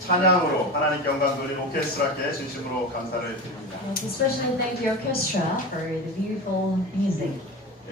찬양으로 하나님께 영광 돌린 오케스트라께 진심으로 감사를 드립니다. Especially thank the orchestra for the beautiful music.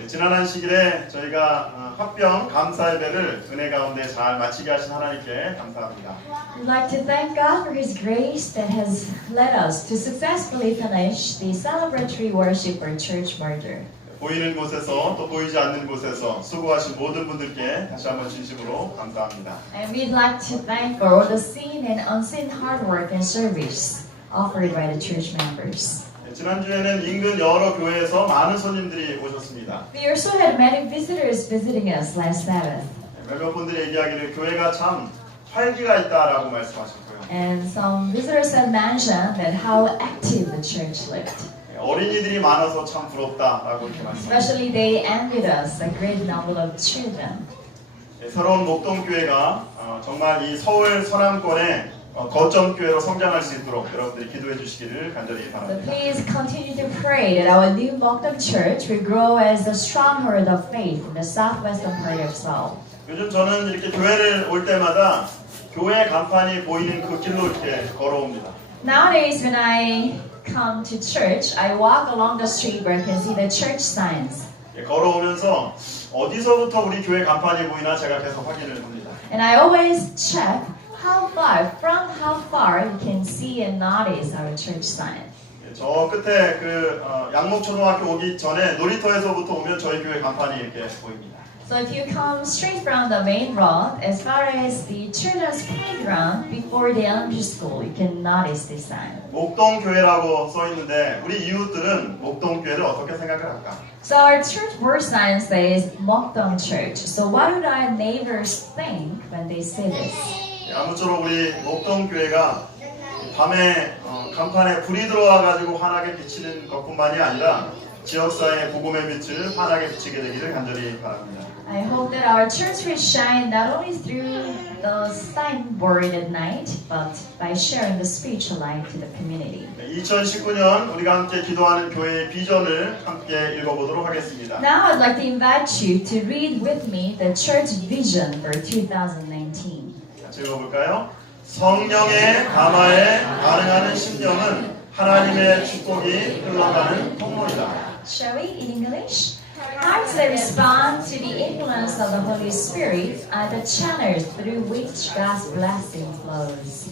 지난 한 시기에 저희가 합병 감사 예배를 은혜 가운데 잘 마치게 하신 하나님께 감사합니다. We'd like to thank God for His grace that has led us to successfully finish the celebratory worship for church merger. 보이는 곳에서 또 보이지 않는 곳에서 수고하신 모든 분들께 다시 한번 진심으로 감사합니다. And we'd like to thank for all the seen and unseen hard work and service offered by the church members. 지난주에는 인근 여러 교회에서 많은 손님들이 오셨습니다. We also had many visitors visiting us last Sabbath. 몇몇 분들이 얘기하기를 교회가 참 활기가 있다라고 말씀하셨고요. And some visitors had mentioned that how active the church looked. 어린이들이 많아서 참 부럽다라고 이렇게 말씀하셨습니다. Especially they envied us a great number of children. 새로운 목동교회가 정말 이 서울 서남권의 거점 교회로 성장할 수 있도록 여러분들이 기도해 주시기를 간절히 So 바랍니다. please continue to pray that our new Mokdam Church will grow as a stronghold of faith in the southwestern part of Seoul. 요즘 저는 이렇게 교회를 올 때마다 교회 간판이 보이는 그 길로 이렇게 걸어옵니다. Nowadays, when I come to church, I walk along the street where I can see the church signs. 걸어오면서 어디서부터 우리 교회 간판이 보이나 제가 계속 확인을 합니다. And I always check from how far you can see and notice our church sign. 저 끝에 그 양목초등학교 오기 전에 놀이터에서부터 오면 저희 교회 간판이 이렇게 보입니다. So if you come straight from the main road, as far as the children's playground before the elementary school, you can notice this sign. 목동교회라고 써 있는데 우리 이웃들은 목동교회를 어떻게 생각을 할까? So our church word sign says Mokdam Church. So what would our neighbors think when they see this? 아무쪼록 우리 목동교회가 밤에 간판에 불이 들어와 가지고 환하게 비치는 것뿐만이 아니라 지역사회의 복음의 빛을 환하게 비치게 되기를 간절히 바랍니다. I hope that our church will shine not only through the signboard at night, but by sharing the spiritual light to the community. 2019년 우리가 함께 기도하는 교회의 비전을 함께 읽어보도록 하겠습니다. Now I'd like to invite you to read with me the church vision for 2019. 같이 읽어볼까요? 성령의 감화에 반응하는 심령은 하나님의 축복이 흘러가는 통로이다. Shall we in English? Hearts that respond to the influence of the Holy Spirit are the channels through which God's blessing flows.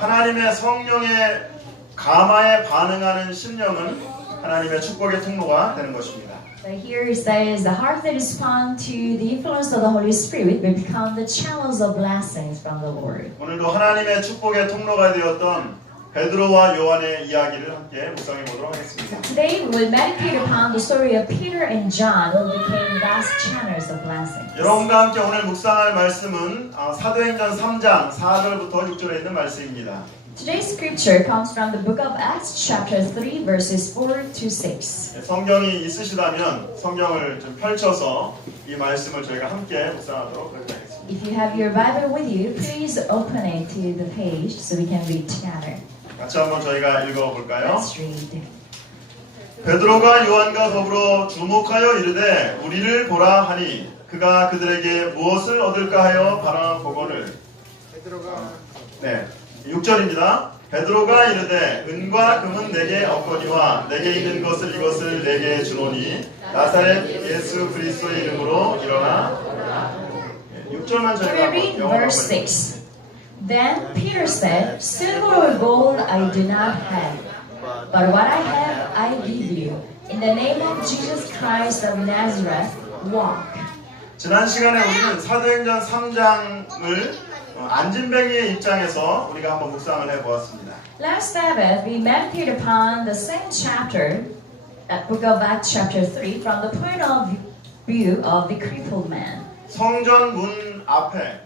하나님의 성령의 감화에 반응하는 심령은 하나님의 축복의 통로가 되는 것입니다. So here it says the hearts that respond to the influence of the Holy Spirit will become the channels of blessings from the Lord. 오늘도 하나님의 축복의 통로가 되었던 베드로와 요한의 이야기를 함께 묵상해 보도록 하겠습니다. Today we will meditate upon the story of Peter and John who became God's channels of blessings. 여러분과 함께 오늘 묵상할 말씀은 사도행전 3장 4절부터 6절에 있는 말씀입니다. Today's scripture comes from the book of Acts chapter 3 verses 4 to 6. 성경이 있으시다면 성경을 좀 펼쳐서 이 말씀을 저희가 함께 묵상하도록 하겠습니다. If you have your Bible with you, please open it to the page so we can read together. 같이 한번 저희가 읽어볼까요? Let's read. 베드로가 요한과 더불어 주목하여 이르되 우리를 보라 하니 그가 그들에게 무엇을 얻을까 하여 바라보거늘 보거늘 6절입니다. 베드로가 이르되 은과 금은 내게 없거니와 내게 있는 것을 이것을 내게 주노니 나사렛 예수 그리스도의 이름으로 일어나 6절만 Can 저희가 we read verse 6? Then Peter said, Silver or gold I do not have, but what I have I give you. In the name of Jesus Christ of Nazareth, walk. 지난 시간에 우리는 사도행전 3장을 안진뱅이의 입장에서 우리가 한번 묵상을 해보았습니다. Last Sabbath, we meditated upon the same chapter, at Book of Acts chapter 3, from the point of view of the crippled man. 성전 문 앞에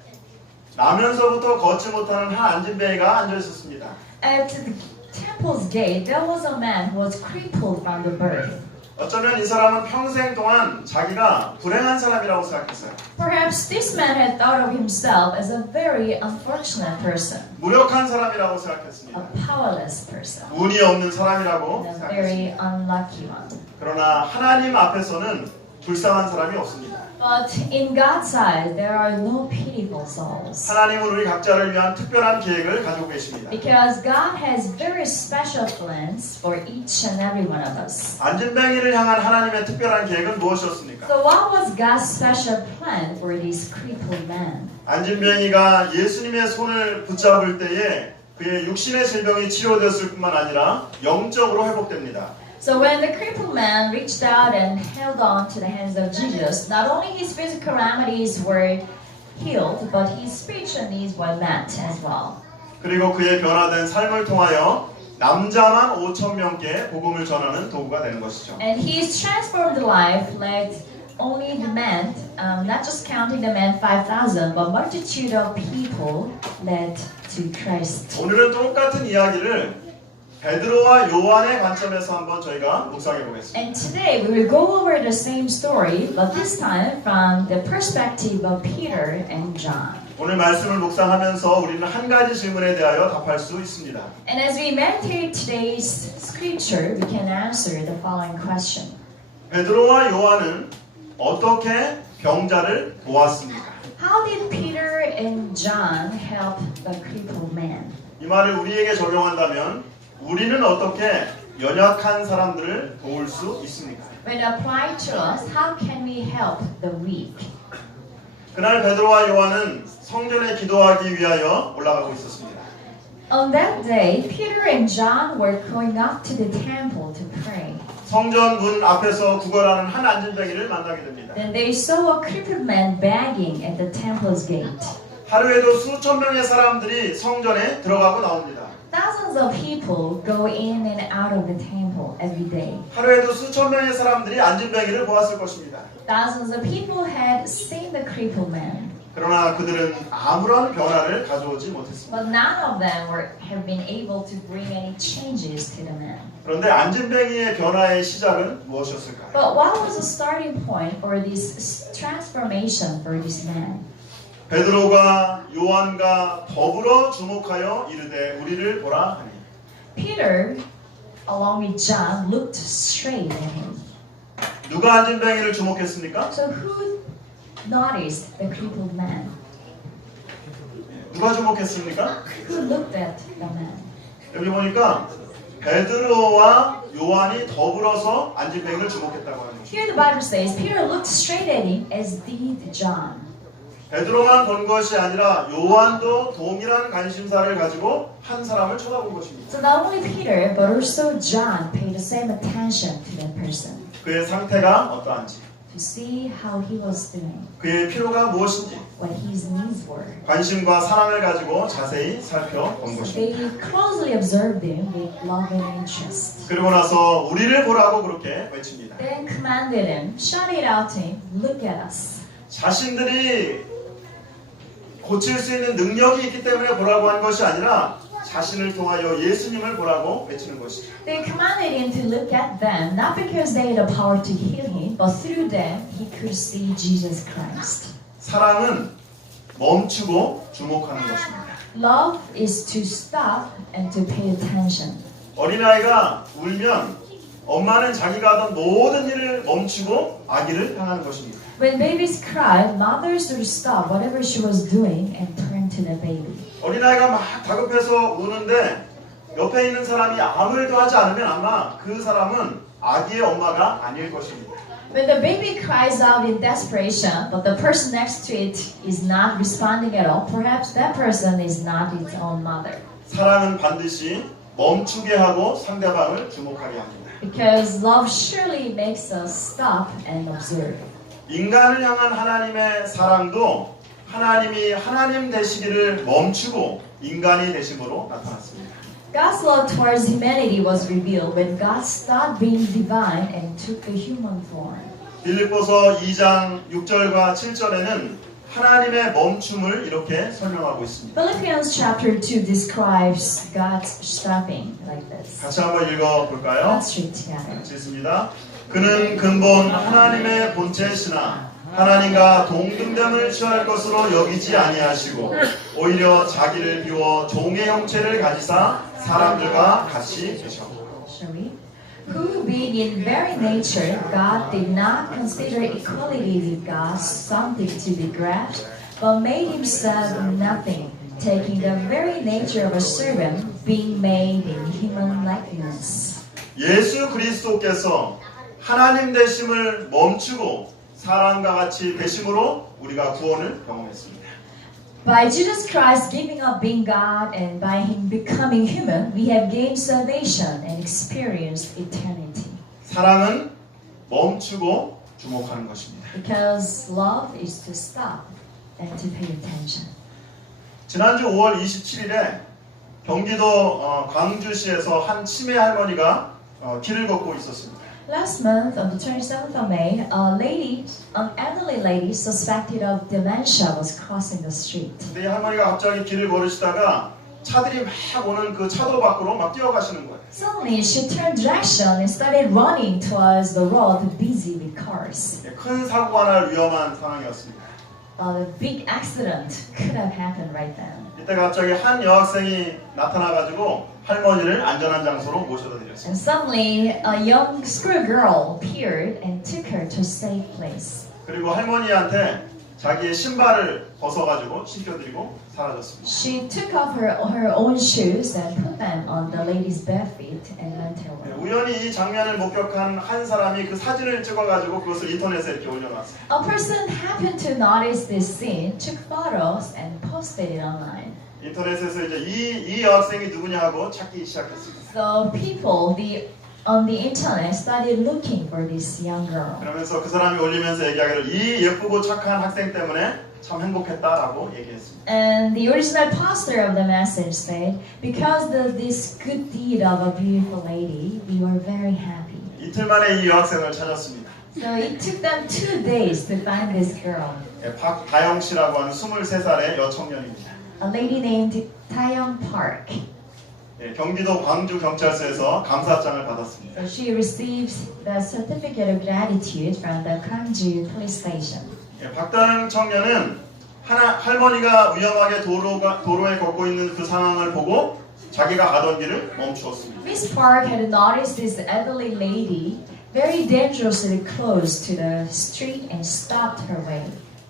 나면서부터 걷지 못하는 한 안진뱅이가 앉아 있었습니다. At the temple's gate, there was a man who was crippled from the birth. 어쩌면 이 사람은 평생 동안 자기가 불행한 사람이라고 생각했어요. Perhaps this man had thought of himself as a very unfortunate person, 무력한 사람이라고 생각했습니다. a powerless person, 운이 없는 사람이라고 and a very 생각했습니다. unlucky one. 그러나 하나님 앞에서는 불쌍한 사람이 없습니다. But in God's eyes, there are no pitiful souls. 하나님은 우리 각자를 위한 특별한 계획을 가지고 계십니다. Because God has very special plans for each and every one of us. 안진뱅이를 향한 하나님의 특별한 계획은 무엇이었습니까? So what was God's special plan for this crippled man? 안진뱅이가 예수님의 손을 붙잡을 때에 그의 육신의 질병이 치료되었을 뿐만 아니라 영적으로 회복됩니다. So when the crippled man reached out and held on to the hands of Jesus, not only his physical calamities were healed, but his spiritual needs were met as well. 그리고 그의 변화된 삶을 통하여 남자만 5,000명께 복음을 전하는 도구가 되는 것이죠. And his transformed life led only the men, not just counting the men 5,000, but multitude of people led to Christ. 오늘은 똑같은 이야기를 베드로와 요한의 관점에서 한번 저희가 묵상해 보겠습니다. And today we will go over the same story, but this time from the perspective of Peter and John. 오늘 말씀을 묵상하면서 우리는 한 가지 질문에 대하여 답할 수 있습니다. And as we meditate today's scripture, we can answer the following question. 베드로와 요한은 어떻게 병자를 도왔습니까? How did Peter and John help the crippled man? 이 말을 우리에게 적용한다면 우리는 어떻게 연약한 사람들을 도울 수 있습니까? When applied to us, how can we help the weak? 그날 베드로와 요한은 성전에 기도하기 위하여 올라가고 있었습니다. On that day, Peter and John were going up to the temple to pray. 성전 문 앞에서 구걸하는 한 안진뱅이를 만나게 됩니다. Then they saw a crippled man begging at the temple's gate. 하루에도 수천 명의 사람들이 성전에 들어가고 나옵니다. Thousands of people go in and out of the temple every day. 하루에도 수천 명의 사람들이 안진뱅이를 보았을 것입니다. Thousands of people had seen the crippled man, 그러나 그들은 아무런 변화를 가져오지 못했습니다. but none of them have been able to bring any changes to the man. 그런데 안진뱅이의 변화의 시작은 무엇이었을까요? But what was the starting point for this transformation for this man? 베드로가 요한과 더불어 주목하여 이르되 우리를 보라 하니. Peter, along with John, looked straight at him. 누가 안진뱅이를 주목했습니까? So who noticed the crippled man? 누가 주목했습니까? Who looked at the man? 여기 보니까 베드로와 요한이 더불어서 안진뱅이를 주목했다고 하는 것입니다. Here the Bible says Peter looked straight at him as did John. 베드로만 본 것이 아니라 요한도 동일한 관심사를 가지고 한 사람을 쳐다본 것입니다. So not only Peter, but also John paid the same attention to that person 그의 상태가 어떠한지, to see how he was doing, 그의 필요가 무엇인지 what his needs were. 관심과 사랑을 가지고 자세히 살펴본 So 것입니다. they closely observed him with love and interest. 그리고 나서 우리를 보라고 그렇게 외칩니다. Then commanded him, shouted out to him, look at us. 자신들이 고칠 수 있는 능력이 있기 때문에 보라고 한 것이 아니라 자신을 통하여 예수님을 보라고 외치는 것이죠. They commanded him to look at them, not because they had the power to heal him, but through them he could see Jesus Christ. 사랑은 멈추고 주목하는 것입니다. Love is to stop and to pay attention. 어린아이가 울면 엄마는 자기가 하던 모든 일을 멈추고 아기를 향하는 것입니다. When babies cried, mothers would stop whatever she was doing and turn to the baby. 어린아이가 막 다급해서 우는데 옆에 있는 사람이 아무 일도 하지 않으면 아마 그 사람은 아기의 엄마가 아닐 것입니다. When the baby cries out in desperation, but the person next to it is not responding at all, perhaps that person is not its own mother. 사랑은 반드시 멈추게 하고 상대방을 주목하게 합니다. Because love surely makes us stop and observe. 인간을 향한 하나님의 사랑도 하나님이 하나님 되시기를 멈추고 인간이 되심으로 나타났습니다. God's love towards humanity was revealed when God stopped being divine and took the human form. 빌립보서 2장 6절과 7절에는 하나님의 멈춤을 이렇게 설명하고 있습니다. Philippians chapter 2 describes God's stopping like this. 같이 한번 읽어볼까요? Let's read together. 같이 읽습니다. 그는 근본 하나님의 본체시나 하나님과 동등됨을 취할 것으로 여기지 아니하시고 오히려 자기를 비워 종의 형체를 가지사 사람들과 같이 계셨고. Shall we? who being in very nature God did not consider equality with God something to be grasped, but made himself nothing, taking the very nature of a servant, being made in human likeness. 예수 그리스도께서 하나님 되심을 멈추고 사람과 같이 되심으로 우리가 구원을 경험했습니다. By Jesus Christ giving up being God and by him becoming human, we have gained salvation and experienced eternity. 사랑은 멈추고 주목하는 것입니다. Because love is to stop and to pay attention. 지난주 5월 27일에 경기도 광주시에서 한 치매 할머니가 길을 걷고 있었습니다. Last month, on the 27th of May, an elderly lady suspected of dementia was crossing the street. 근데 이 할머니가 갑자기 길을 걸으시다가 차들이 막 오는 그 차도 밖으로 막 뛰어가시는 거예요. Suddenly, she turned direction and started running towards the road busy with cars. 큰 사고가 날 위험한 상황이었습니다. A big accident could have happened right then. 이때 갑자기 한 여학생이 나타나가지고 할머니를 안전한 장소로 모셔다 드렸습니다. And suddenly, a young schoolgirl appeared and took her to a safe place. 그리고 할머니한테 자기의 신발을 벗어가지고 신겨드리고 사라졌습니다. She took off her own shoes and put them on the lady's bare feet and went her way. 우연히 이 장면을 목격한 한 사람이 그 사진을 찍어가지고 그것을 인터넷에 이렇게 올려놨어요. A person happened to notice this scene, took photos, and posted it online. 인터넷에서 이제 이 여학생이 누구냐 하고 찾기 시작했습니다. So people on the internet started looking for this young girl. 그러면서 그 사람이 올리면서 얘기하기를 이 예쁘고 착한 학생 때문에 참 행복했다라고 얘기했습니다. And the original poster of the message said, because of this good deed of a beautiful lady, we were very happy. 이틀 만에 이 여학생을 찾았습니다. So it took them 2 days to find this girl. 박다영 씨라고 하는 23살의 여청년입니다. A lady named Taeyong Park. 경기도 광주 경찰서에서 감사장을 받았습니다. So she receives the certificate of gratitude from the Gwangju police station. 박다영 청년은 할머니가 위험하게 도로에 걷고 있는 그 상황을 보고 자기가 가던 길을 멈추었습니다. Miss Park had noticed this elderly lady very dangerously close to the street and stopped her way.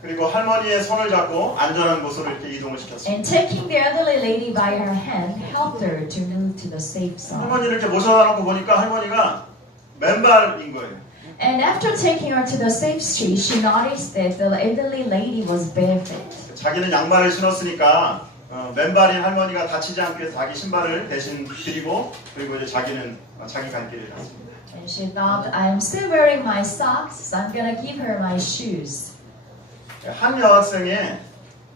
그리고 할머니의 손을 잡고 안전한 곳으로 이렇게 이동을 시켰습니다. And taking the elderly lady by her hand, helped her to move to the safe zone. 할머니를 이렇게 모셔다 놓고 보니까 할머니가 맨발인 거예요. And after taking her to the safe street, she noticed that the elderly lady was barefoot. 자기는 양말을 신었으니까 맨발인 할머니가 다치지 않기 위해서 자기 신발을 대신 드리고 그리고 이제 자기는 자기 갈 길을 갔습니다. And she thought, I am still wearing my socks, so I'm gonna give her my shoes. 한 여학생의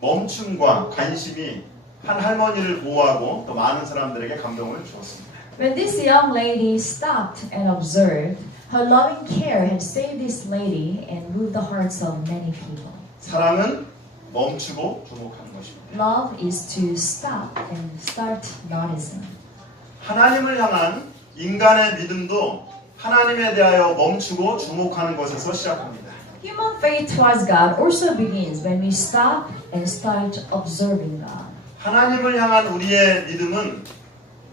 멈춤과 관심이 한 할머니를 보호하고 또 많은 사람들에게 감동을 주었습니다. When this young lady stopped and observed, her loving care had saved this lady and moved the hearts of many people. 사랑은 멈추고 주목하는 것입니다. Love is to stop and start noticing. 하나님을 향한 인간의 믿음도 하나님에 대하여 멈추고 주목하는 것에서 시작합니다. Human faith towards God also begins when we stop and start observing God. 하나님을 향한 우리의 믿음은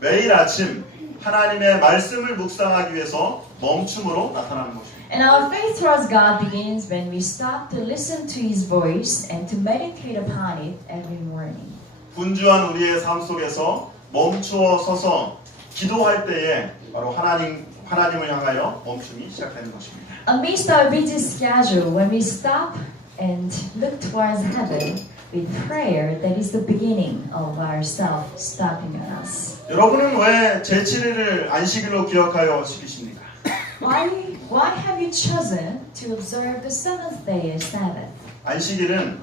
매일 아침 하나님의 말씀을 묵상하기 위해서 멈춤으로 나타나는 것입니다. And our faith towards God begins when we stop to listen to His voice and to meditate upon it every morning. 분주한 우리의 삶 속에서 멈추어 서서 기도할 때에 바로 하나님을 향하여 멈춤이 시작되는 것입니다. Amidst our busy schedule, when we stop and look towards heaven with prayer, that is the beginning of our self-stopping on us. 여러분은 왜 제7일을 안식일로 기억하여 지키십니까? Why have you chosen to observe the seventh day as Sabbath? 안식일은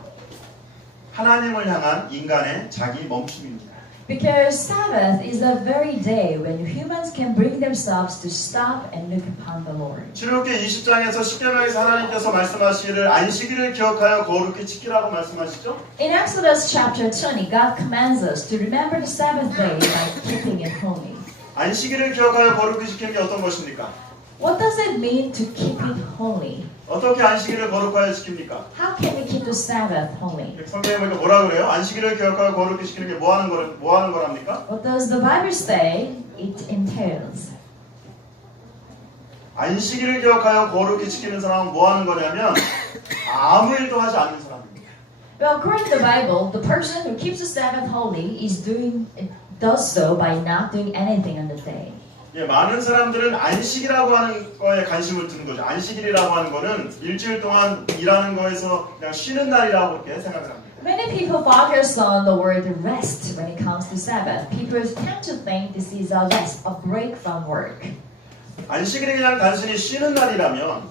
하나님을 향한 인간의 자기 멈춤입니다. Because Sabbath is the very day when humans can bring themselves to stop and look upon the Lord. 출애굽기 20장에서 십계명에서 하나님께서 말씀하시기를 안식일을 기억하여 거룩히 지키라고 말씀하시죠? In Exodus chapter 20, God commands us to remember the Sabbath day by keeping it holy. 안식일을 기억하여 거룩히 지키는 게 어떤 것입니까? What does it mean to keep it holy? 어떻게 안식일을 거룩하여 지킵니까? How can we keep the Sabbath holy? 성경에 보니까 뭐라 그래요? 안식일을 기억하여 거룩히 지키는 게 뭐 하는 거랍니까? What does the Bible say it entails? 안식일을 기억하여 거룩히 지키는 사람은 뭐 하는 거냐면 아무 일도 하지 않는 사람입니다. Well, according to the Bible, the person who keeps the Sabbath holy does so by not doing anything on the day. 예, 많은 사람들은 안식이라고 하는 거에 관심을 두는 거죠. 안식일이라고 하는 거는 일주일 동안 일하는 거에서 그냥 쉬는 날이라고 그렇게 생각을 합니다. Many people focus on the word rest when it comes to Sabbath. People tend to think this is a rest, a break from work. 안식일이 그냥 단순히 쉬는 날이라면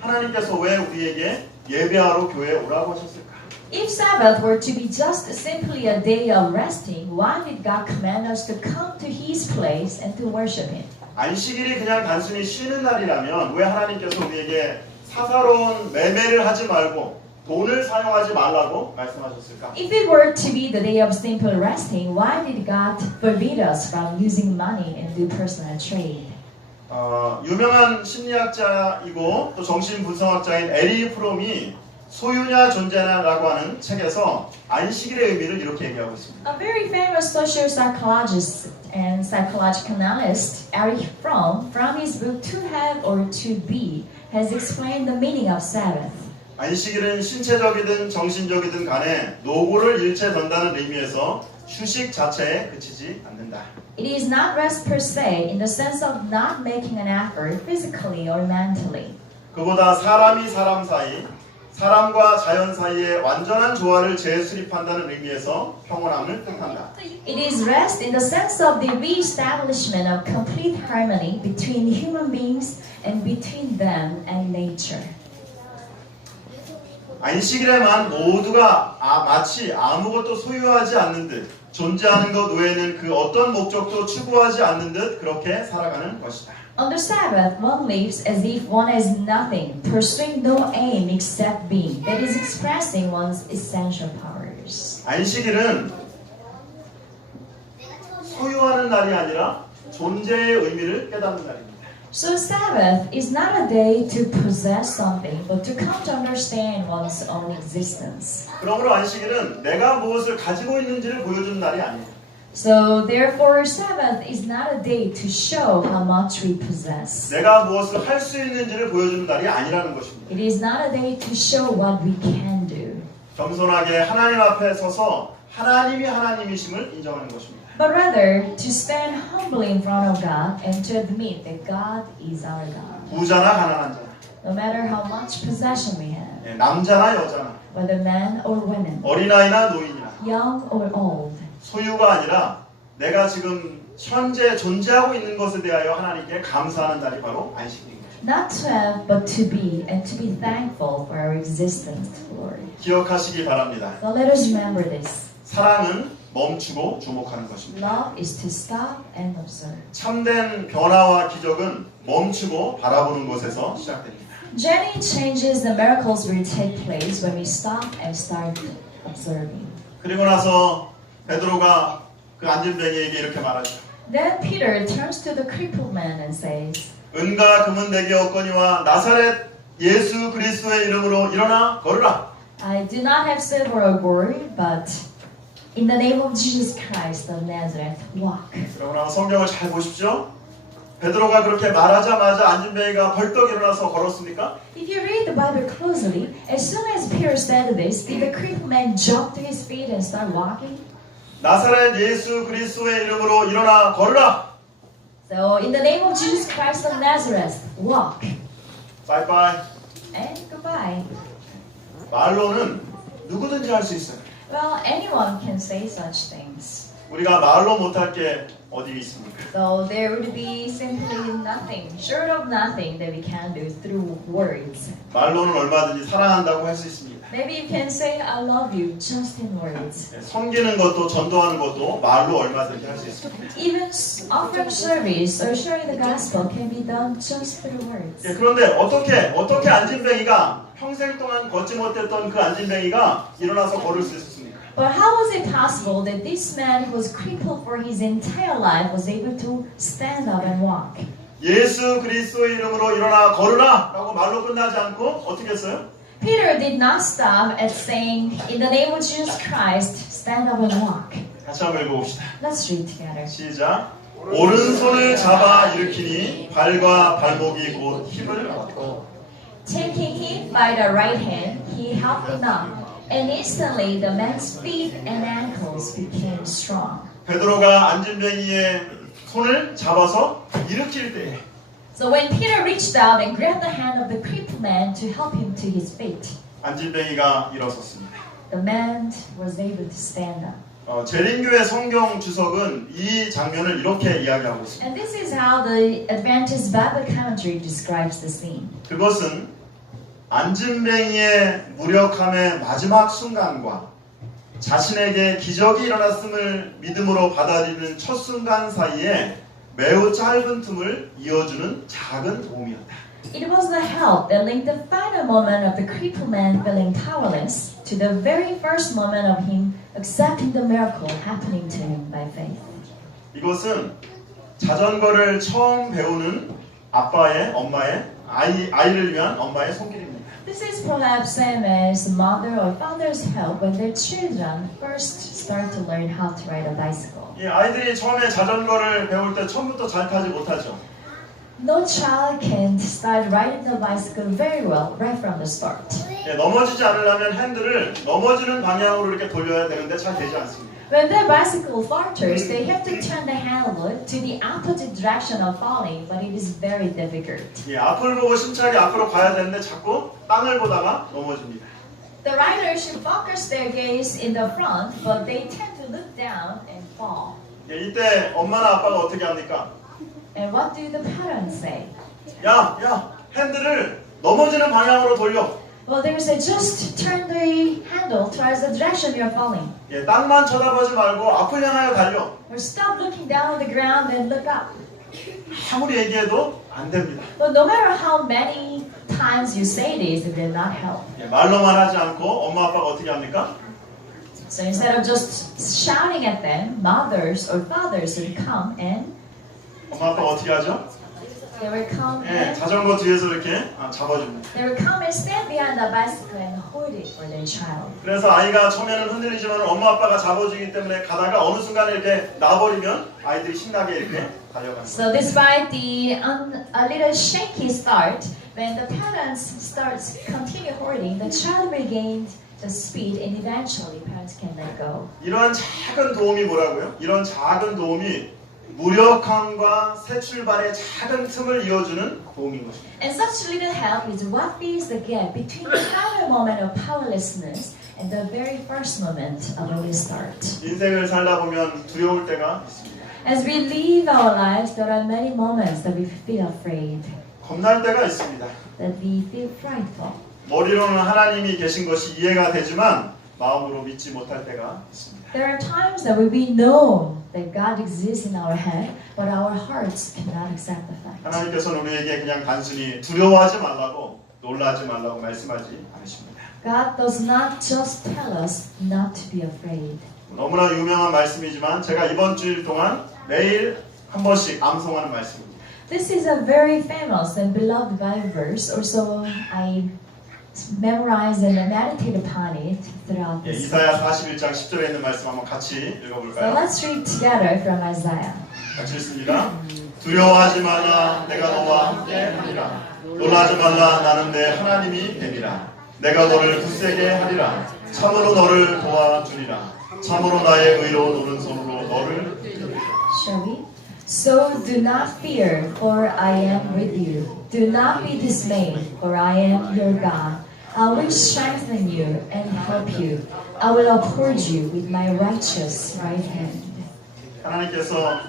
하나님께서 왜 우리에게 예배하러 교회에 오라고 하셨을까? If Sabbath were to be just simply a day of resting, why did God command us to come to His place and to worship Him? 안식일이 그냥 단순히 쉬는 날이라면 왜 하나님께서 우리에게 사사로운 매매를 하지 말고 돈을 사용하지 말라고 말씀하셨을까? If it were to be the day of simple resting, why did God forbid us from using money and do personal trade? 유명한 심리학자이고 또 정신분석학자인 에리 프롬이 소유냐 존재냐라고 하는 책에서 안식일의 의미를 이렇게 얘기하고 있습니다. A very famous social psychologist and psychological analyst, Erich Fromm, from his book To Have or To Be, has explained the meaning of Sabbath. 안식일은 신체적이든 정신적이든 간에 노고를 일체 던다는 의미에서 휴식 자체에 그치지 않는다. It is not rest per se in the sense of not making an effort physically or mentally. 그보다 사람이 사람 사이, 사람과 자연 사이의 완전한 조화를 재수립한다는 의미에서 평온함을 뜻한다. It is rest in the sense of the re-establishment of complete harmony between human beings and between them and nature. 안식일에만 모두가 마치 아무것도 소유하지 않는 듯 존재하는 것 외에는 그 어떤 목적도 추구하지 않는 듯 그렇게 살아가는 것이다. On the Sabbath, one lives as if one has nothing, pursuing no aim except being, that is expressing one's essential powers. 안식일은 소유하는 날이 아니라 존재의 의미를 깨닫는 날입니다. So Sabbath is not a day to possess something, but to come to understand one's own existence. 그러므로 안식일은 내가 무엇을 가지고 있는지를 보여주는 날이 아니에요. So therefore, Sabbath is not a day to show how much we possess. 내가 무엇을 할 수 있는지를 보여주는 날이 아니라는 것입니다. It is not a day to show what we can do, 겸손하게 하나님 앞에 서서 하나님이 하나님이심을 인정하는 것입니다. but rather to stand humbly in front of God and to admit that God is our God. 부자나 가난한 자나, No matter how much possession we have, 남자나 여자나, whether men or women, 어린아이나 노인이나 young or old, 소유가 아니라 내가 지금 현재 존재하고 있는 것에 대하여 하나님께 감사하는 날이 바로 안식일인 것입니다. not to have but to be, and to be thankful for our existence, Lord. 기억하시기 바랍니다. So let us remember this. 사랑은 멈추고 주목하는 것입니다. Love is to stop and observe. 참된 변화와 기적은 멈추고 바라보는 것에서 시작됩니다. Genuine changes and miracles will take place when we stop and start observing. 그리고 나서 베드로가 그 안진뱅이에게 이렇게 말하죠. Then Peter turns to the crippled man and says, 은과 금은 내게 없거니와 나사렛 예수 그리스도의 이름으로 일어나 걸으라. I do not have silver or gold, but in the name of Jesus Christ of Nazareth, walk. 그러나 성경을 잘 보십시오. 베드로가 그렇게 말하자마자 안진뱅이가 벌떡 일어나서 걸었습니까? If you read the Bible closely, as soon as Peter said this, did the crippled man jump to his feet and start walking? 나사렛 예수 그리스도의 이름으로 일어나 걸으라. So, in the name of Jesus Christ of Nazareth, walk. 바이바이. And goodbye. 말로는 누구든지 할 수 있어요. Well, anyone can say such things. 우리가 말로 못할 게 어디 있습니까? So there would be simply nothing, short of nothing that we can do through words. 말로는 얼마든지 사랑한다고 할 수 있습니다. Maybe you can say I love you just in words. 섬기는 것도 전도하는 것도 말로 얼마든지 할 수 있습니다. Even offering service or sharing the gospel can be done just through words. 그런데 어떻게 안진뱅이가 평생 동안 걷지 못했던 그 안진뱅이가 일어나서 걸을 수 있었습니까? But how was it possible that this man who was crippled for his entire life was able to stand up and walk? 예수 그리스도의 이름으로 일어나 걸으라 라고 말로 끝나지 않고 어떻게 했어요? Peter did not stop at saying, in the name of Jesus Christ, stand up and walk. 같이 한번 읽어봅시다. Let's read together. 시작. 오른손을 잡아 일으키니 발과 발목이 곧 힘을 얻고 Taking him by the right hand, he helped him up, and instantly the man's feet and ankles became strong. 베드로가 안진뱅이의 손을 잡아서 일으킬 때에 So when Peter reached out and grabbed the hand of the crippled man to help him to his feet, 안진뱅이가 일어섰습니다. the man was able to stand up. 재림교회 성경 주석은 이 장면을 이렇게 이야기하고 있습니다. And this is how the Adventist Bible Commentary describes the scene. 그것은 안진뱅이의 무력함의 마지막 순간과 자신에게 기적이 일어났음을 믿음으로 받아들이는 첫 순간 사이에 매우 짧은 틈을 이어주는 작은 도움이었다. It was the help that linked the final moment of the crippled man feeling powerless to the very first moment of him accepting the miracle happening to him by faith. 이것은 자전거를 처음 배우는 엄마의 아이를 위한 엄마의 손길입니다. This is perhaps same as mother or father's help when their children first start to learn how to ride a bicycle. 이 아이들이 처음에 자전거를 배울 때 처음부터 잘 타지 못하죠. No child can start riding the bicycle very well right from the start. 넘어지지 않으려면 핸들을 넘어지는 방향으로 이렇게 돌려야 되는데 잘 되지 않습니다. When their bicycle falters, they have to turn the handle to the opposite direction of falling, but it is very difficult. 앞을 보고 심차게 앞으로 가야 되는데 자꾸 땅을 보다가 넘어집니다. The riders should focus their gaze in the front, but they tend to look down and fall. 이때 엄마나 아빠가 어떻게 합니까? And what do the parents say? 야, 핸들을 넘어지는 방향으로 돌려. Well, they say just turn the handle towards the direction you're falling. 땅만 쳐다보지 말고 앞을 향하여 달려. Or stop looking down on the ground and look up. 아무리 얘기해도 안 됩니다. But no matter how many times you say this, it will not help. 말로만 하지 않고 엄마 아빠가 어떻게 합니까? So instead of just shouting at them, mothers or fathers will come and 엄마 아빠가 어떻게 하죠? they will come and 자전거 뒤에서 이렇게 잡아줍니다. they will come and stand behind the bicycle and hold it for their child. 그래서 아이가 처음에는 흔들리지만 엄마 아빠가 잡아주기 때문에 가다가 어느 순간에 이렇게 놔버리면 아이들이 신나게 이렇게 달려가는 거예요. So despite the a little shaky start, when the parents continue holding, the child regained the speed and eventually parents can let go. 이런 작은 도움이 뭐라고요? 이런 작은 도움이 무력함과 새 출발의 작은 틈을 이어주는 도움인 것입니다. And such little help is what fills the gap between the final moment of powerlessness and the very first moment of a restart. 인생을 살다 보면 두려울 때가 있습니다. As we live our lives, there are many moments that we feel afraid, 겁날 때가 있습니다. that we feel frightful. 머리로는 하나님이 계신 것이 이해가 되지만 마음으로 믿지 못할 때가 있습니다. There are times that we know that God exists in our head, but our hearts cannot accept the fact. 하나님께서는 우리에게 그냥 단순히 두려워하지 말라고 놀라지 말라고 말씀하지 않으십니다. God does not just tell us not to be afraid. 너무나 유명한 말씀이지만 제가 이번 주일 동안 매일 한 번씩 암송하는 말씀입니다. This is a very famous and beloved Bible verse. Also, I memorize and meditate upon it throughout this. 이사야 41장 10절에 있는 말씀 한번 같이 So 읽어볼까요? let's read together from Isaiah. 같이 읽습니다. 두려워하지 말라 내가 너와 함께 하리라. 놀라지 말라 나는 내 하나님이 됨이라. 내가 너를 굳세게 하리라. 참으로 너를 도와주리라. 참으로 나의 의로운 오른손으로 너를 이끌리라. Shall we? So do not fear, for I am with you. Do not be dismayed, for I am your God. I will strengthen you and help you. I will uphold you with my righteous right hand. 하나님께서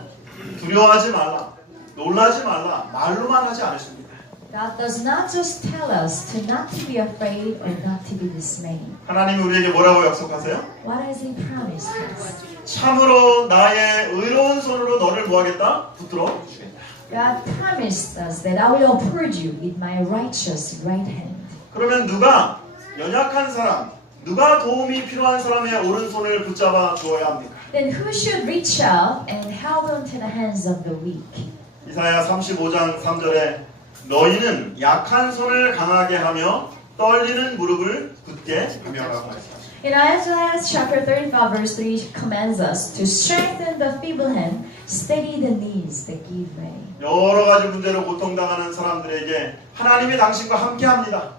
두려워하지 말라, 놀라지 말라, 말로만 하지 않으십니다. God does not just tell us to not to be afraid or not to be dismayed. 하나님이 우리에게 뭐라고 약속하세요? What has He promised us? 참으로 나의 의로운 손으로 너를 뭐하겠다? 붙들어 주겠다. God promised us that I will uphold you with my righteous right hand. 그러면 누가 연약한 사람, 누가 도움이 필요한 사람의 오른손을 붙잡아 주어야 합니까? Then who should reach out and hold on to the hands of the weak? 이사야 35장 3절에 너희는 약한 손을 강하게 하며 떨리는 무릎을 굳게 하며라고 말씀하십니다. In Isaiah chapter 35 verse 3 commands us to strengthen the feeble hand, steady the knees that give way. 여러 가지 문제로 고통당하는 사람들에게 하나님이 당신과 함께합니다.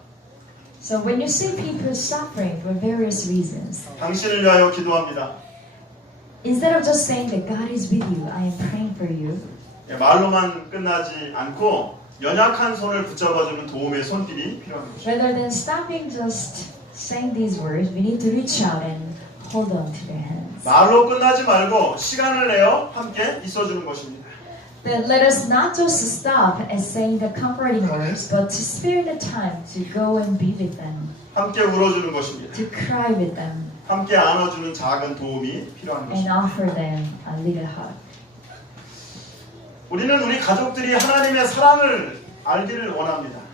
So when you see people suffering for various reasons, 당신을 위하여 기도합니다. instead of just saying that God is with you, I am praying for you, 말로만 끝나지 않고 연약한 손을 붙잡아주는 도움의 손길이 필요한 것입니다. rather than stopping just saying these words, we need to reach out and hold on to their hands. 말로 끝나지 말고 시간을 내어 함께 있어주는 것입니다. Then let us not just stop at saying the comforting words, but to spare the time to go and be with them, 함께 울어주는 것입니다. to cry with them, 함께 안아주는 작은 도움이 필요한 and 것입니다. offer them a little hug. 우리는 우리 가족들이 하나님의 사랑을 알기를 원합니다.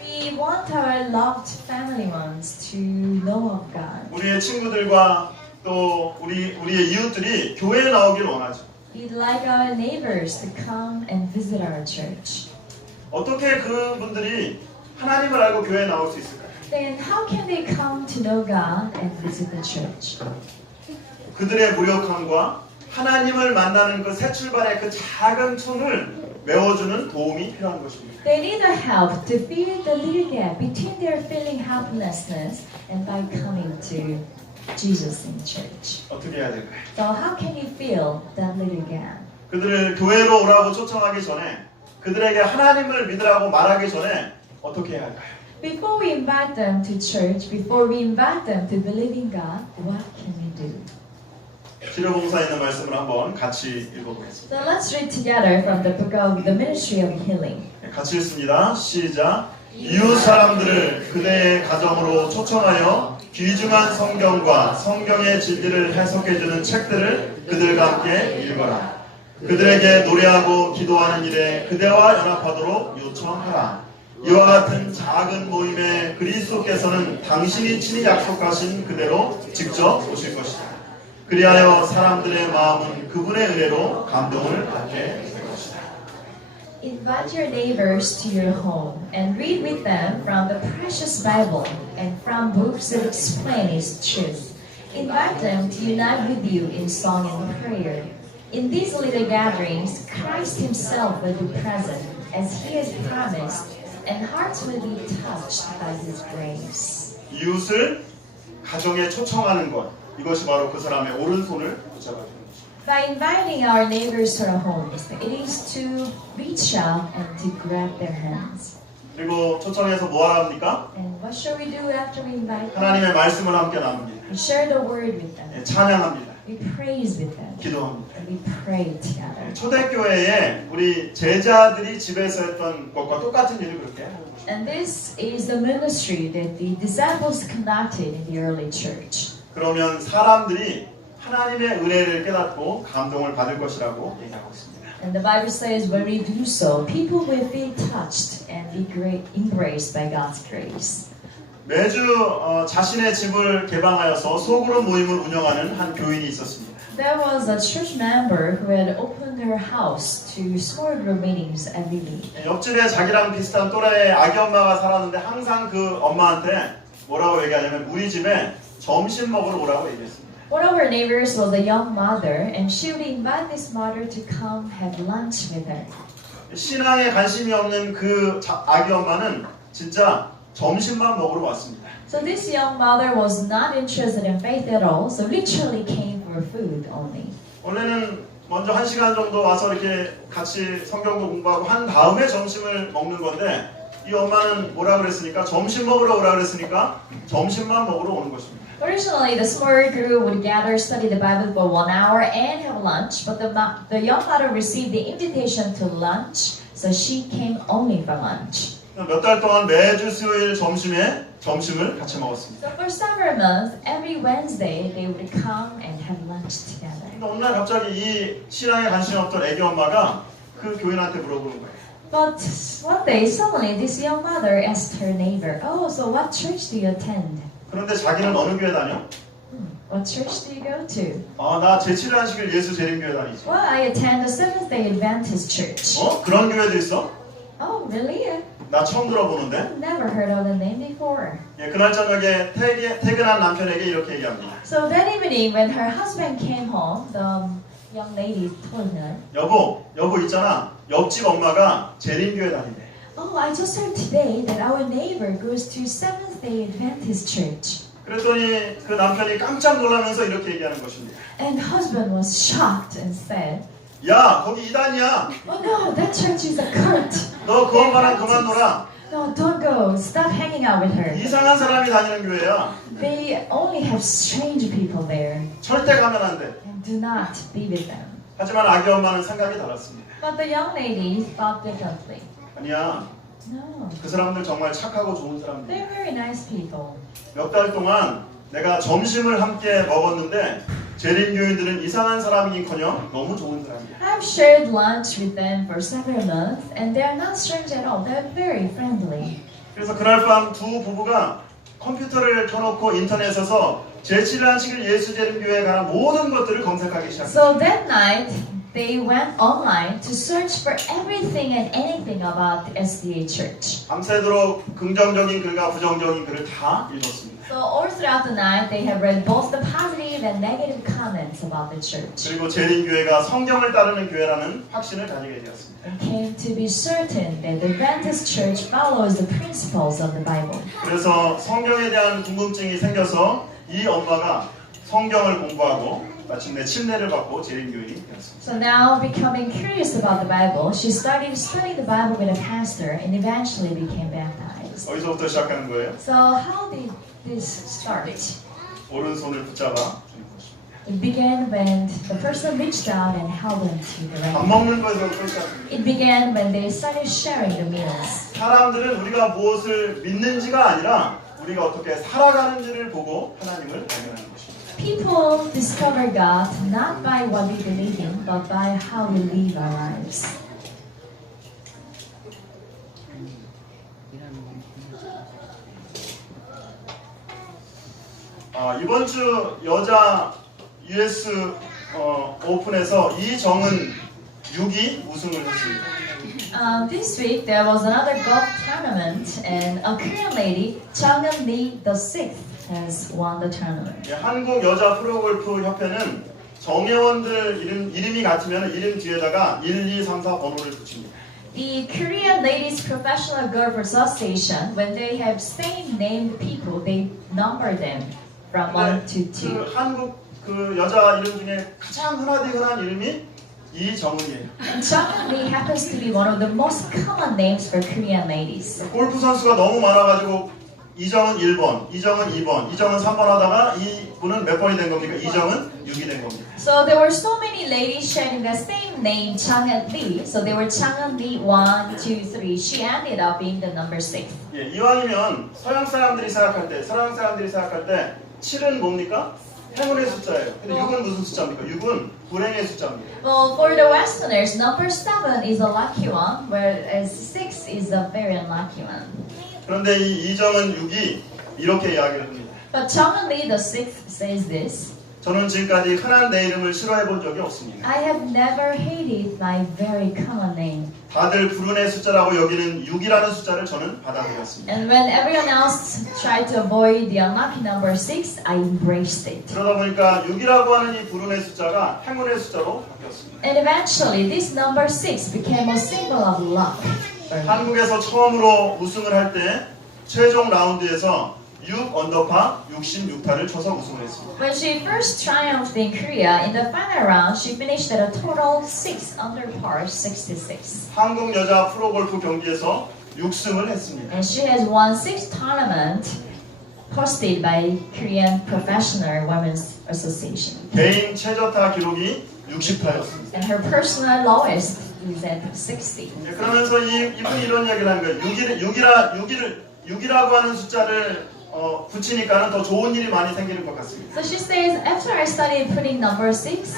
We want our loved family ones to know of God. 우리의 친구들과 또 우리의 이웃들이 교회에 나오길 원하죠. We'd like our neighbors to come and visit our church. 어떻게 그분들이 하나님을 알고 교회에 나올 수 있을까요? Then how can they come to know God and visit the church? 그들의 무력함과 하나님을 만나는 그 새 출발의 그 작은 틈을 메워주는 도움이 필요한 것입니다. They need a help to fill the little gap between their feeling helplessness and by coming to Jesus in church. 어떻게 해야 될까요? So how can you fill that little gap? 그들을 교회로 오라고 초청하기 전에 그들에게 하나님을 믿으라고 말하기 전에 어떻게 해야 할까요? Before we invite them to church, before we invite them to believe in God, what can we do? 치료봉사에 있는 말씀을 한번 같이 읽어보겠습니다. So let's read together from the book of the Ministry of Healing. 같이 읽습니다. 시작. 이웃 사람들을 그대의 가정으로 초청하여 귀중한 성경과 성경의 진리를 해석해주는 책들을 그들과 함께 읽어라. 그들에게 노래하고 기도하는 일에 그대와 연합하도록 요청하라. 이와 같은 작은 모임에 그리스도께서는 당신이 친히 약속하신 그대로 직접 오실 것이다. 그리하여 사람들의 마음은 그분의 은혜로 감동을 받게 될 것이다. Invite your neighbors to your home and read with them from the precious Bible and from books that explain its truth. Invite them to unite with you in song and prayer. In these little gatherings, Christ Himself will be present as He has promised, and hearts will be touched by His grace. 이웃을 가정에 초청하는 것, 이것이 바로 그 사람의 오른손을 붙잡아주는 것입니다. By inviting our neighbors to our homes, it is to reach out and to grab their hands. 그리고 초청해서 뭐 하라 합니까? And what shall we do after we invite them? 하나님의 말씀을 함께 나눕니다. We share the word with them. 찬양합니다. We praise with them. 기도합니다. And we pray together. 초대교회에 우리 제자들이 집에서 했던 것과 똑같은 일을 그렇게 하는 것입니다. And this is the ministry that the disciples conducted in the early church. 그러면 사람들이 하나님의 은혜를 깨닫고 감동을 받을 것이라고 얘기하고 있습니다. And the Bible says when we do so, people will feel touched and be embraced by God's grace. 매주 자신의 집을 개방하여서 소그룹 모임을 운영하는 한 교인이 있었습니다. There was a church member who had opened her house to small group meetings every week. 옆집에 자기랑 비슷한 또래의 아기 엄마가 살았는데 항상 그 엄마한테 뭐라고 얘기하냐면 우리 집에 점심 먹으러 오라고 얘기했습니다. One of her neighbors was a young mother, and she would invite this mother to come have lunch with her. 신앙에 관심이 없는 그 아기 엄마는 진짜 점심만 먹으러 왔습니다. So this young mother was not interested in faith at all, so literally came for food only. 원래는 먼저 1시간 정도 와서 이렇게 같이 성경도 공부하고 한 다음에 점심을 먹는 건데 이 엄마는 뭐라 그랬으니까 점심 먹으러 오라 그랬으니까 점심만 먹으러 오는 것입니다. Originally, the small group would gather, study the Bible for 1 hour, and have lunch. But the young mother received the invitation to lunch, so she came only for lunch. 몇 달 동안 매주 수요일 점심에 점심을 같이 먹었습니다. So for several months, every Wednesday, they would come and have lunch together. 근데 어느 날 갑자기 이 신앙에 관심이 없던 애기 엄마가 그 교인한테 물어보는 거예요. But one day, suddenly, this young mother asked her neighbor, "Oh, so what church do you attend?" 그런데 자기는 어느 교회 다녀? What church do you go to? 나 제7일 안식일 예수 재림교회 다니지. Well, I attend the Seventh-day Adventist Church. 그런 교회도 있어? Oh, really? 나 처음 들어보는데. Never heard of the name before. 예, 그날 저녁에 퇴근한 남편에게 이렇게 얘기합니다. So that evening, when her husband came home, the young lady told her, 여보 있잖아. 옆집 엄마가 재림교회 다니네. "Oh, I just heard today that our neighbor goes to Seventh-day Adventist Church." 그랬더니 그 남편이 깜짝 놀라면서 이렇게 얘기하는 것입니다. And husband was shocked and said, 야, 거기 이단이야. "Oh no, that church is a cult. 너 그 엄마랑 그만 놀아. No, don't go. Stop hanging out with her. 이상한 사람이 다니는 교회야. They only have strange people there. 절대 가면 안 돼. And do not be with them." 하지만 아기 엄마는 생각이 달랐습니다. But the young lady thought differently. 아니야. No, 그 사람들 정말 착하고 좋은 사람들. they're very nice people. 몇 달 동안 내가 점심을 함께 먹었는데 재림교인들은 이상한 사람이긴커녕 너무 좋은 사람이야. I've shared lunch with them for several months, and they're not strange at all. They're very friendly. 그래서 그날 밤 두 부부가 컴퓨터를 켜놓고 인터넷에서 제7한식일 예수재림교회에 관한 모든 것들을 검색하기 시작했어요. So that night, they went online to search for everything and anything about the SDA Church. 밤새도록 긍정적인 글과 부정적인 글을 다 읽었습니다. So all throughout the night, they have read both the positive and negative comments about the church. 그리고 재림교회가 성경을 따르는 교회라는 확신을 가지게 되었습니다. And came to be certain that the Adventist Church follows the principles of the Bible. 그래서 성경에 대한 궁금증이 생겨서 이 엄마가 성경을 공부하고 마침내 침례를 받고 재림교인이 되었습니다. So now, becoming curious about the Bible, she started studying the Bible with a pastor and eventually became baptized. 어디서부터 시작하는 거예요? So how did this start? 오른손을 붙잡아 주는 것입니다. It began when the person reached out and held them to the 밥 right. 먹는 거에서부터 시작합니다. It began when they started sharing the meals. 사람들은 우리가 무엇을 믿는지가 아니라 우리가 어떻게 살아가는지를 보고 하나님을 발견하는 것입니다. People discover God not by what we believe in, but by how we live our lives. 이번 주 여자 US 오픈에서 이정은 6위 우승을 했습니다. This week there was another golf tournament, and a Korean lady, Chung Eun-lee the sixth, has won the tournament. 예, 한국 여자 프로골프 협회는 정회원들 이름이 같으면 이름 뒤에다가 1, 2, 3, 4 번호를 붙입니다. The Korean Ladies Professional Golf Association, when they have same named people, they number them from 1 to 2. 그 한국 그 여자 이름 중에 가장 흔한 이름이 이정은이에요. And Chung Eun-lee happens to be one of the most common names for Korean ladies. 골프 선수가 너무 많아가지고 이정은 1번, 이정은 2번, 이정은 3번 하다가 이분은 몇 번이 된 겁니까? 이정은 6이 된 겁니다. So there were so many ladies sharing the same name, Chung Eun-lee. So they were Chung Eun-lee 1, 2, 3. She ended up being the number 6. 예, 이왕이면 서양 사람들이 생각할 때 7은 뭡니까? 행운의 숫자예요. 근데 6은 무슨 숫자입니까? 6은 불행의 숫자입니다. Well, for the Westerners, number 7 is a lucky one, whereas 6 is a very unlucky one. 그런데 이 이정은 6이 이렇게 이야기를 합니다. But Chung Eun-lee the sixth says this: 저는 지금까지 흔한 내 이름을 싫어해 본 적이 없습니다. I have never hated my very common name. 다들 불운의 숫자라고 여기는 6이라는 숫자를 저는 받아들였습니다. And when everyone else tried to avoid the unlucky number 6, I embraced it. 그러다 보니까 6이라고 하는 이 불운의 숫자가 행운의 숫자로 바뀌었습니다. And eventually, this number 6 became a symbol of luck. 한국에서 처음으로 우승을 할 때 최종 라운드에서 6 언더파 66타를 쳐서 우승을 했습니다. When she first triumphed in Korea, in the final round, she finished at a total 6 under par 66. 한국 여자 프로골프 경기에서 6승을 했습니다. And she has won 6 tournaments hosted by Korean Professional Women's Association. 개인 최저타 기록이 60타였습니다. And her personal lowest is at 60. 그러면서 이분이 이런 이야기를 하는 거예요. 6이라고 하는 숫자를 붙이니까는 더 좋은 일이 많이 생기는 것 같습니다. So she says, after I started putting number 6,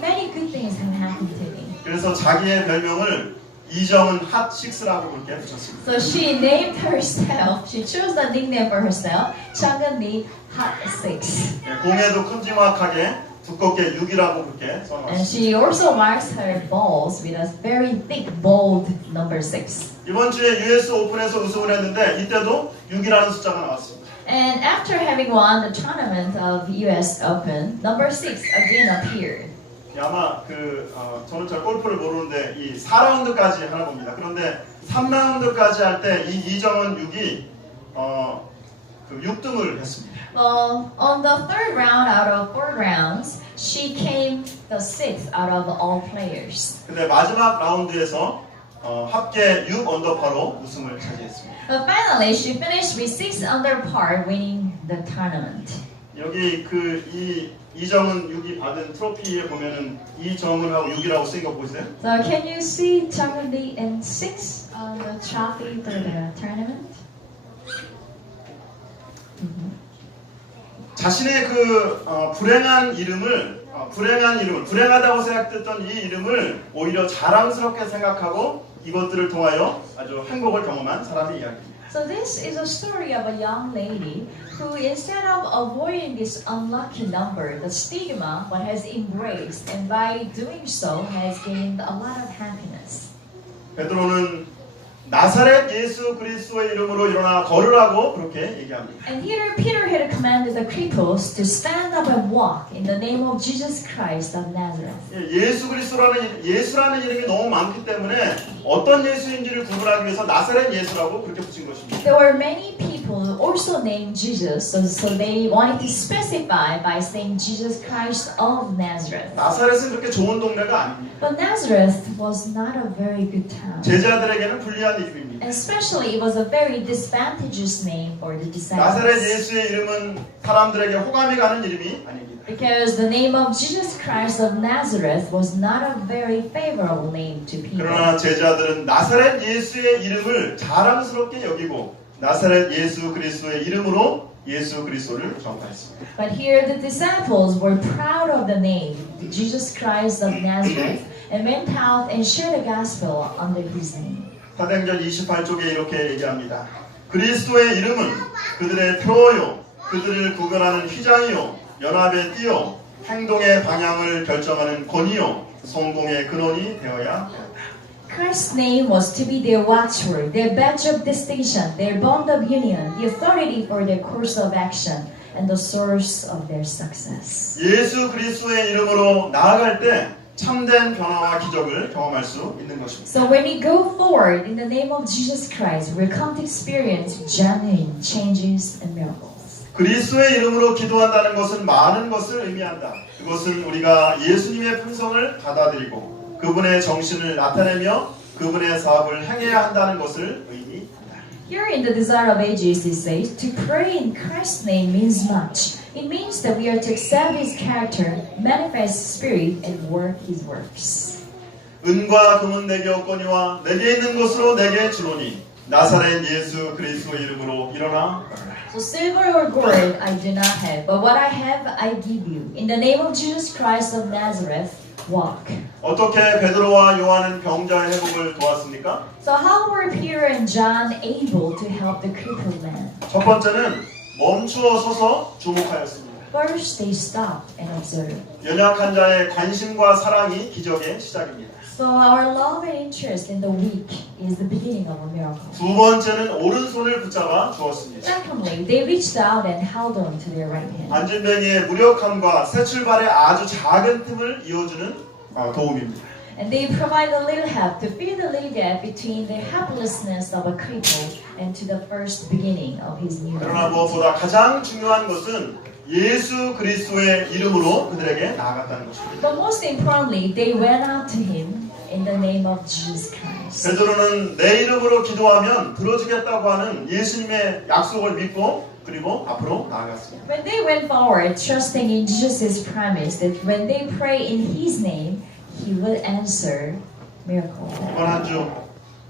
many good things have happened to me. 그래서 자기의 별명을 이정은 핫6라고 그렇게 붙였습니다. So she named herself, she chose the nickname for herself, Chung Eun-lee Hot 6. 공에도 큼지막하게 두껍게 6이라고 그렇게 And 써놨습니다. she also marks her balls with a very thick, bold number 6. 이번 주에 US 오픈에서 우승을 했는데 이때도 6이라는 숫자가 나왔습니다. And after having won the tournament of US Open, number 6 again appeared. 아마 저는 잘 골프를 모르는데 이 4라운드까지 하나 봅니다. 그런데 3라운드까지 할 때 이 이정은 6이 6등을 했습니다. Well, on the third round out of 4 rounds, she came the 6th out of all players. 근데 마지막 라운드에서 합계 6 언더파로 우승을 차지했습니다. But finally, she finished with 6 under par, winning the tournament. 여기 이 이정은 6이 받은 트로피에 보면은 이정은하고 6이라고 쓰인 거 보이세요? So can you see Chang Lee and 6 on the trophy for the tournament? 자신의 불행한 이름을 불행하다고 생각했던 이 이름을 오히려 자랑스럽게 생각하고 이것들을 통하여 아주 행복을 경험한 사람의 이야기입니다. So this is a story of a young lady who, instead of avoiding this unlucky number, the stigma, but has embraced, and by doing so has gained a lot of happiness. 베드로는 나사렛 예수 그리스도의 이름으로 일어나 걸으라고 그렇게 얘기합니다. And here Peter had commanded the cripples to stand up and walk in the name of Jesus Christ of Nazareth. 예수라는 이름이 너무 많기 때문에 어떤 예수인지를 구분하기 위해서 나사렛 예수라고 그렇게 붙인 것입니다. There were many people also named Jesus, so they wanted to specify by saying Jesus Christ of Nazareth. 나사렛은 그렇게 좋은 동네가 아닙니다. But Nazareth was not a very good town. 제자들에게는 불리한 이름입니다. Especially, it was a very disadvantageous name for the 나사렛 disciples. 예수의 이름은 사람들에게 호감이 가는 이름이 아닙니다. Because the name of Jesus Christ of Nazareth was not a very favorable name to people. 그러나 제자들은 나사렛 예수의 이름을 자랑스럽게 여기고 나사렛 예수 그리스도의 이름으로 예수 그리스도를 전파했습니다. But here the disciples were proud of the name, Jesus Christ of Nazareth, and went out and shared the gospel under his name. 사도행전 28쪽에 이렇게 얘기합니다. 그리스도의 이름은 그들의 표요, 그들을 구별하는 휘장이요, 연합의 띠요, 행동의 방향을 결정하는 권위요, 성공의 근원이 되어야 합니다. Christ's name was to be their watchword, their badge of distinction, their bond of union, the authority for their course of action, and the source of their success. 예수 그리스도의 이름으로 나아갈 때 참된 변화와 기적을 경험할 수 있는 것입니다. So when we go forward in the name of Jesus Christ, we'll come to experience genuine changes and miracles. 그리스도의 이름으로 기도한다는 것은 많은 것을 의미한다. 그것은 우리가 예수님의 품성을 받아들이고 그분의 정신을 나타내며 그분의 사업을 행해야 한다는 것을 의미한다. Here in the Desire of Ages, it says, to pray in Christ's name means much. It means that we are to accept His character, manifest His Spirit, and work His works. 은과 금은 내게 없거니와 내게 있는 것으로 내게 주노니 나사렛 예수 그리스도 이름으로 일어나 걸어라. So silver or gold I do not have, but what I have I give you. In the name of Jesus Christ of Nazareth, walk. 어떻게 베드로와 요한은 병자의 회복을 도왔습니까? So how were Peter and John able to help the crippled man? 첫 번째는 멈추어 서서 주목하였습니다. First, they stopped and observed. 연약한 자의 관심과 사랑이 기적의 시작입니다. So our love and interest in the weak is the beginning of a miracle. 두 번째는 오른손을 붙잡아 주었습니다. Secondly, they reached out and held on to their right hand. 안진뱅이의 무력함과 새 출발의 아주 작은 틈을 이어주는 도움입니다. And they provide a little help to fill the little gap between the helplessness of a cripple and to the first beginning of his new 그러나 life. 무엇보다 가장 중요한 것은 예수 그리스도의 이름으로 그들에게 나아갔다는 것입니다. But most importantly, they went out to him in the name of Jesus Christ. 베드로는 내 이름으로 기도하면 들어주겠다고 하는 예수님의 약속을 믿고 그리고 앞으로 나아갔습니다. When they went forward, trusting in Jesus' promise that when they pray in His name, He will answer miracles. 이번 한 주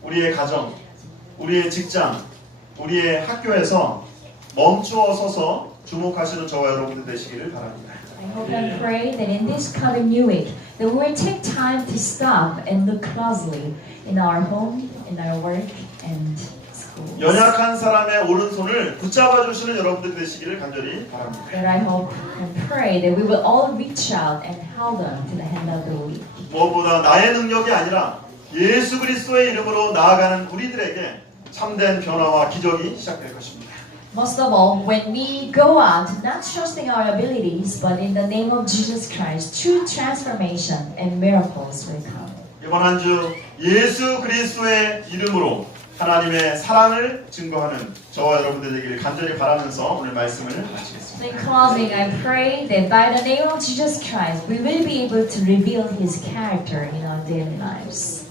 우리의 가정, 우리의 직장, 우리의 학교에서 멈추어 서서 주목하시는 저와 여러분들 되시기를 바랍니다. I hope and pray that in this coming new week, that we will take time to stop and look closely in our home, in our work, and school. schools. 연약한 사람의 오른손을 붙잡아 주시는 여러분들 되시기를 간절히 바랍니다. But I hope and pray that we will all reach out and hold on to the hand of the weak. 무엇보다 나의 능력이 아니라 예수 그리스도의 이름으로 나아가는 우리들에게 참된 변화와 기적이 시작될 것입니다. Most of all, when we go out, not trusting our abilities, but in the name of Jesus Christ, true transformation and miracles will come. 이번 한 주 예수 그리스도의 이름으로 하나님의 사랑을 증거하는 저와 여러분들 되기를 간절히 바라면서 오늘 말씀을 마치겠습니다. In closing, I pray that by the name of Jesus Christ, we will be able to reveal His character in our daily lives.